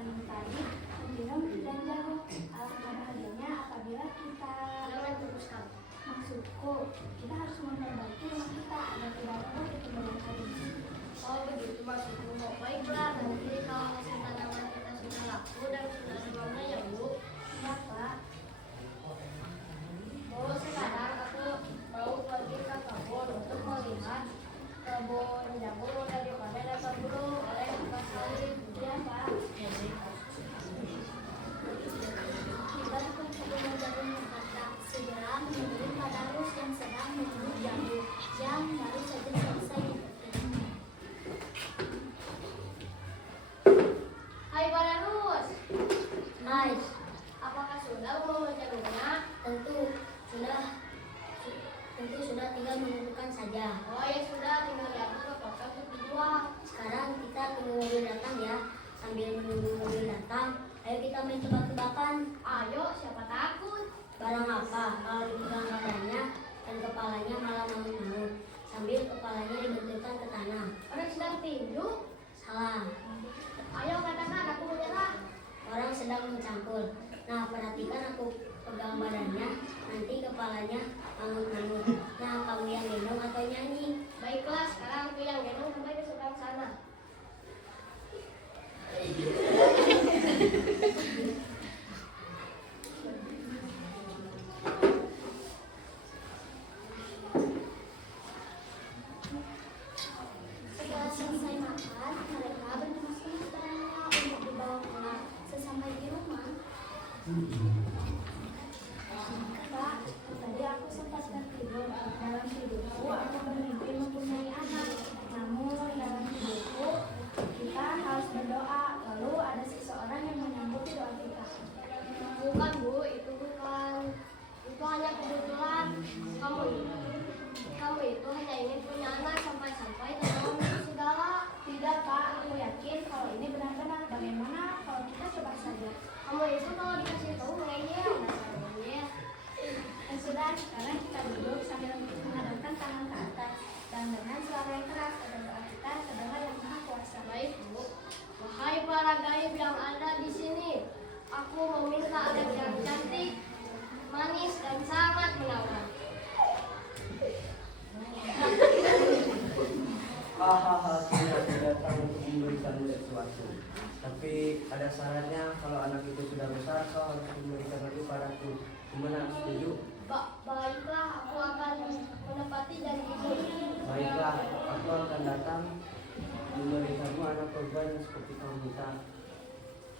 angin pagi, minum dan jagung. Alangkah bahagianya apabila kita maksudku, kita harus memperbaiki rumah kita agar tidak perlu di kemudian hari. Oh begitu maksudmu. Baiklah, nanti kalau hasil tanaman kita sudah laku dan sudah semuanya ya Bu. Ya Pak. Bu, sekarang aku mau pergi ke kebun untuk melihat kebun jagung udah dipanen atau belum oleh Pak Salim. Ya Pak. Kita ke kebun jagung Jakarta segera menemui Pak Darus yang sedang menurut jagung yang baru saja selesai dipetik. Hai Pak Darus, Hai, apakah sudah mau jagungnya? tentu sudah tinggal menentukan saja. Oh ya sudah, tinggal diambil ke kota untuk dijual. Sekarang kita tunggu mobil datang ya. Sambil menunggu mobil datang, ayo kita main tebak-tebakan. Ayo, siapa takut? Barang apa kalau dipegang badannya dan kepalanya malah mangut-mangut, sambil kepalanya dibenturkan ke tanah? Orang sedang tinju. Salah, Ayo katakan, aku menyerah. orang sedang mencangkul. Nah, perhatikan aku pegang badannya, nanti kepalanya mangut-mangut. Nah, kamu yang gendong atau nyanyi? Baiklah, sekarang aku yang gendong sampai ke seberang sana. Setelah selesai makan, mereka bermasuk barangnya untuk dibawa pulang. Sesampai di rumah, Pak, tadi aku sempat tertidur. Dalam tidurku, aku bermimpi mempunyai anak. Namun dalam tidurku, kita harus berdoa. Lalu ada seseorang yang menyambuti doa kita. Bukan Bu, itu bukan. Itu hanya kebetulan. Kamu itu hanya ingin punya anak sampai-sampai terlalu segala. Tidak, Pak. Aku yakin kalau ini benar-benar. Bagaimana kalau kita coba saja? Kamu itu kalau dikasih tahu ngeyel, dasar ngeyel. Dan sudah, sekarang kita duduk sambil mengadamkan tangan ke atas. Dan dengan suara yang keras, agar doa kita terdengar yang maha kuasa. Baik Bu. Wahai para gaib yang ada di sini, aku meminta anak yang cantik, manis dan sangat menawan. Hahaha, saya datang untuk memberikanmu sesuatu. Tapi ada syaratnya, kalau anak itu sudah besar, kau harus memberikan lagi padaku. Gimana, setuju? Baiklah, aku akan menepati janjiku. Baiklah, aku akan datang memberikanmu anak korban seperti kau minta.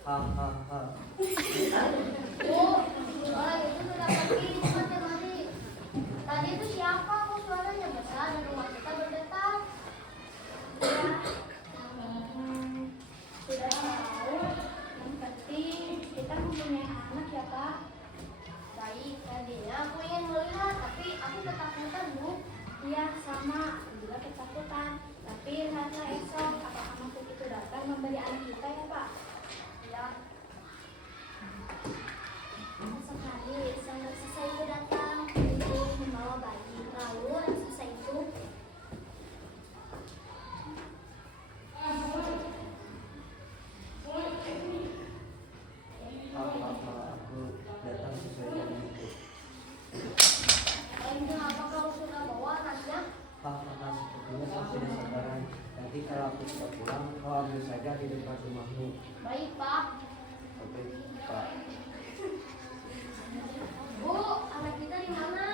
Hahaha. Bu, orang itu sudah pergi di tempat yang tadi. Tadi itu siapa? Kok suaranya besar dan rumah kita berdetak? Ya, sudah tahu. Yang penting kita mempunyai anak ya, Pak. Baik, tadinya aku ingin melihat, tapi aku ketakutan Bu. Iya, sama. Aku juga ketakutan. Tapi lihatlah esok, apakah makhluk itu datang memberi anak kita ya, Pak? Ya, Esok hari, sang raksasa itu datang untuk membawa bayi. Lalu raksasa itu Hahaha, aku datang sesuai janjiku. baiknya apa kau sudah bawa anaknya? Hahaha, sepertinya kau tidak sabaran. Nanti kalau aku sudah pulang, kau ambil saja di depan rumahmu. Baik Pak. Sampai Pak. Bu, anak kita di mana?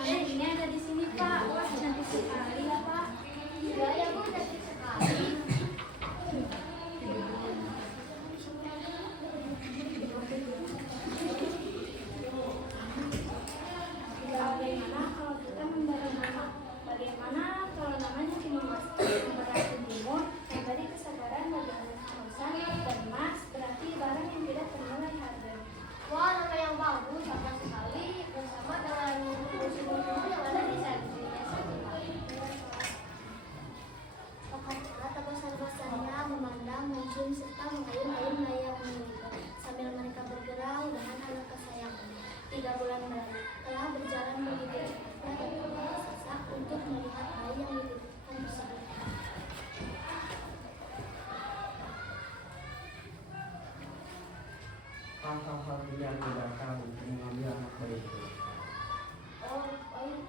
anak ini ada di sini, Pak. Wah, cantik sekali ya, Pak. Ya, ya Bu, cantik sekali. ini aku datang untuk mengambil anak bayiku. Oh, baik.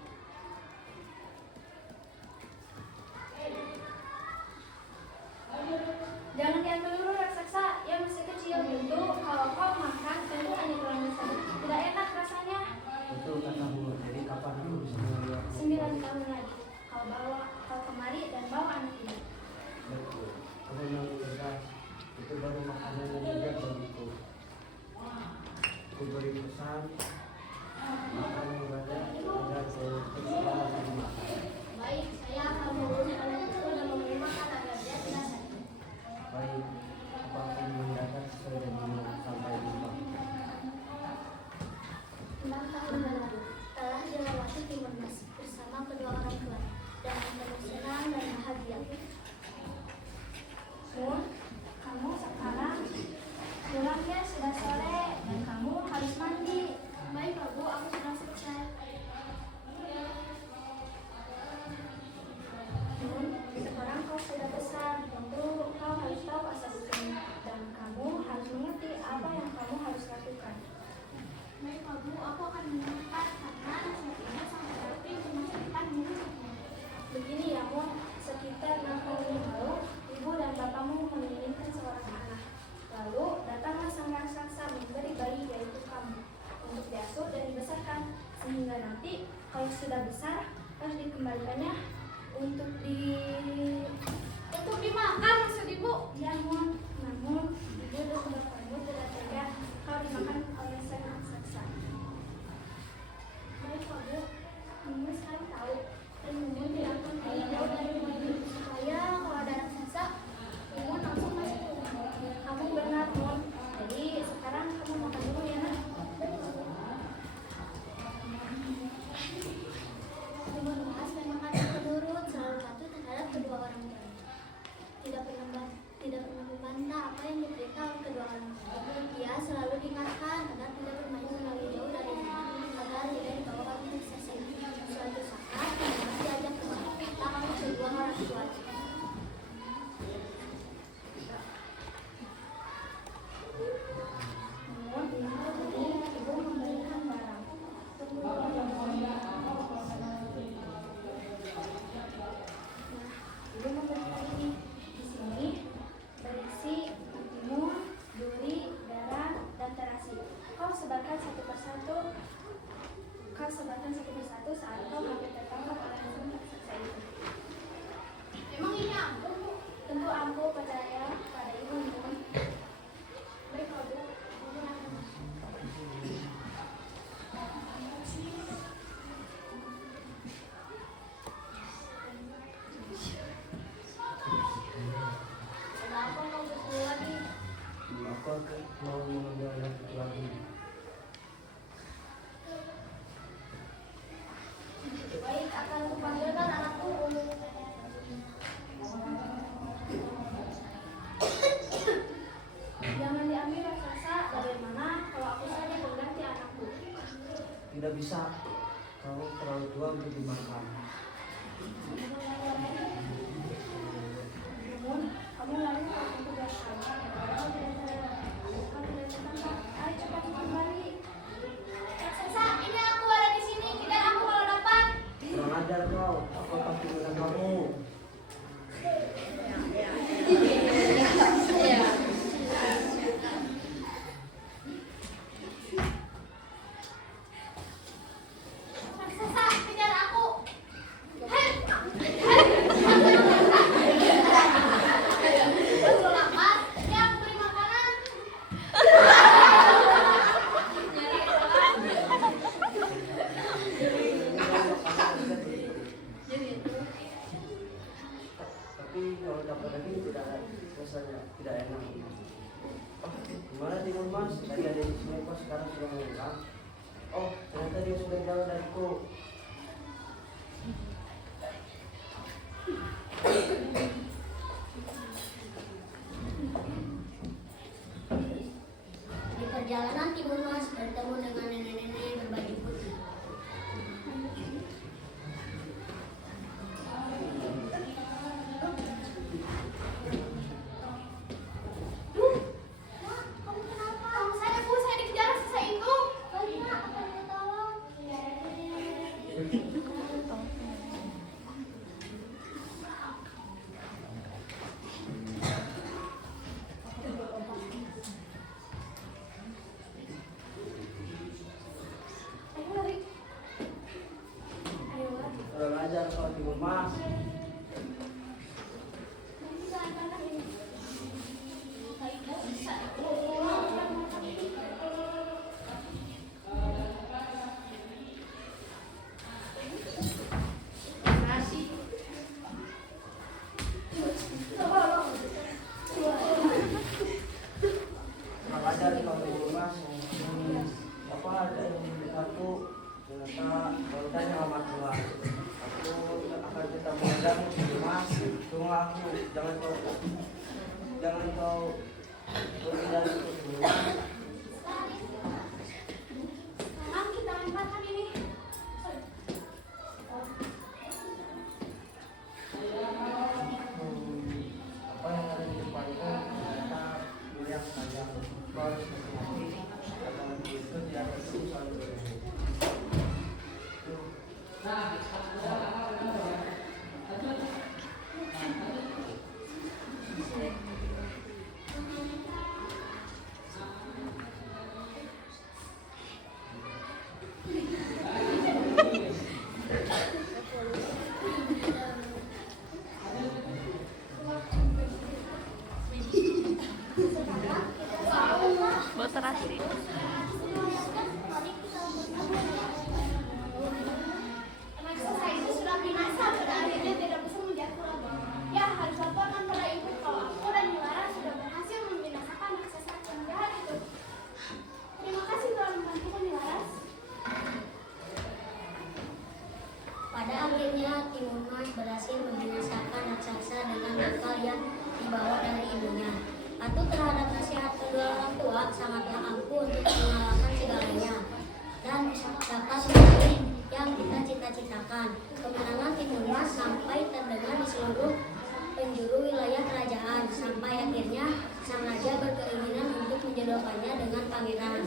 Jangan diambil dulu raksasa, ia masih kecil. Tentu kalau kau makan, tentu hanya tulangnya saja. Tidak enak rasanya. Betul katamu, jadi kapan aku bisa mengambil anak 9 tahun lagi. Kau kemari dan bawa anak ini. Betul. Aku memang cerdas. Itu baru makanan yang mudah bagiku. Aku beri pesan makan yang banyak agar saya bisa dimakan. Baik, saya akan mengurus anak itu dan memberi makan agar dia tidak sakit. Baik, aku akan mendapat sesuai dengan sampai jumpa. 6 tahun berlalu, telah dilewati Timur Mas bersama kedua orang tua dengan penuh senang dan bahagia. Mun, kamu sekarang pulang ya, sudah sore dan kamu harus mandi. Baik, Pak Bu, aku sudah selesai. Mun, sekarang kau sudah besar, tentu kau harus tahu asal usulnya dan kamu harus mengerti apa yang kamu harus lakukan. Baik, Pak Bu, aku akan menyiapkan karena nasihat ini sampai nanti untuk masa depan murid. Begini ya Mun, sekitar 6 tahun yang lalu, ibu dan bapakmu menginginkan seorang anak. Lalu datanglah sang raksasa memberi bayi yaitu kamu untuk diasuh dan dibesarkan sehingga nanti kalau sudah besar harus dikembalikannya untuk dimakan maksud Ibu. Ya Mun, namun ibu dan bapakmu tidak tega kau dimakan oleh sang raksasa. Baik, Pak Bu. Kamu sekarang tahu dan Mun tidak akan Ayo jauh dari rumah ini supaya kalau ada raksasa, Ibu langsung masuk ke rumah. kamu benar Mun. Jadi sekarang kamu makan dulu ya nak. Timur Mas memang anak penurut, selalu patuh terhadap kedua orang tua. Tidak pernah membantah apa yang diperintah oleh kedua orang tua. Ia selalu diingatkan agar tidak bermain terlalu jauh dari rumah, agar tidak dibawa ke organisasi. Suatu saat, Timur Mas diajak ke rumah tangan kedua orang tua. Mun, ini ibu memberikan barang. Ibu memberikan ini. Di sini berisi mentimun, duri, garam, dan terasi. Kau sebarkan satu persatu saat kau hampir tertangkap oleh musuh raksasa itu. Emang ini aku? Tentu aku percaya pada ibu Mun. Baik, Pak Bu. Mungkin akan masuk. Ada apa mau betul lagi? Aku mau mengambil anak itu lagi. Baik, akan kupanggilkan anakku. Jangan diambil raksasa. Bagaimana kalau aku saja mengganti anakku? Tidak bisa, kau terlalu tua untuk dimakan. Mun, kamu lari ke tugas kamu. Kau tidak tertangkap. Ayo cepat kembali. Raksasa, ini aku ada di sini. Kejar aku kalau dapat. Kurang ajar kau, aku pasti dengan kamu. Raksasa, kejar aku. Hei! Betul lapar. Ini aku beri makanan. Tapi kalau dapat lagi tidak rasanya tidak enak. Oh, gimana Timur Mas? Tadi ada di sini kok sekarang sudah mengulang. Oh, ternyata dia sudah jauh dariku. Di perjalanan Timur Mas bertemu dengan nenek-nenek berbaju putih. Kamu kenapa? Saya dikejar raksasa Kurang ajar kau Timur Mas. Kurang ajar kau Timur Mas. Apa ada yang satu ternyata baru tanya sama Tuhan. Aku akan tetap mengajarmu Timur Mas. Tunggu aku, jangan kau pergi dari itu Timur Mas. Sekarang kita lemparkan ini. Apa yang ada di depanku ternyata mulia sekali. Kau harus berhati-hati karena itu tidak akan terus selalu berhenti. Terasi. Raksasa itu sudah binasa, pada akhirnya tidak bisa menjatuh lagi. Ya, harus laporkan pada ibu kalau aku dan Nilara sudah berhasil membinasakan raksasa yang jahat itu. Terima kasih telah membantuku, Nilaras. Pada akhirnya Timur Mas berhasil membinasakan raksasa dengan akal yang dibawa dari ibunya. Patuh terhadap nasihat kedua orang tua sangatlah ampuh untuk mengalahkan segalanya dan dapat meraih yang kita cita-citakan. Kemenangan Timur Mas sampai terdengar di seluruh penjuru wilayah kerajaan sampai akhirnya sang raja berkeinginan untuk menjodohkannya dengan pangeran.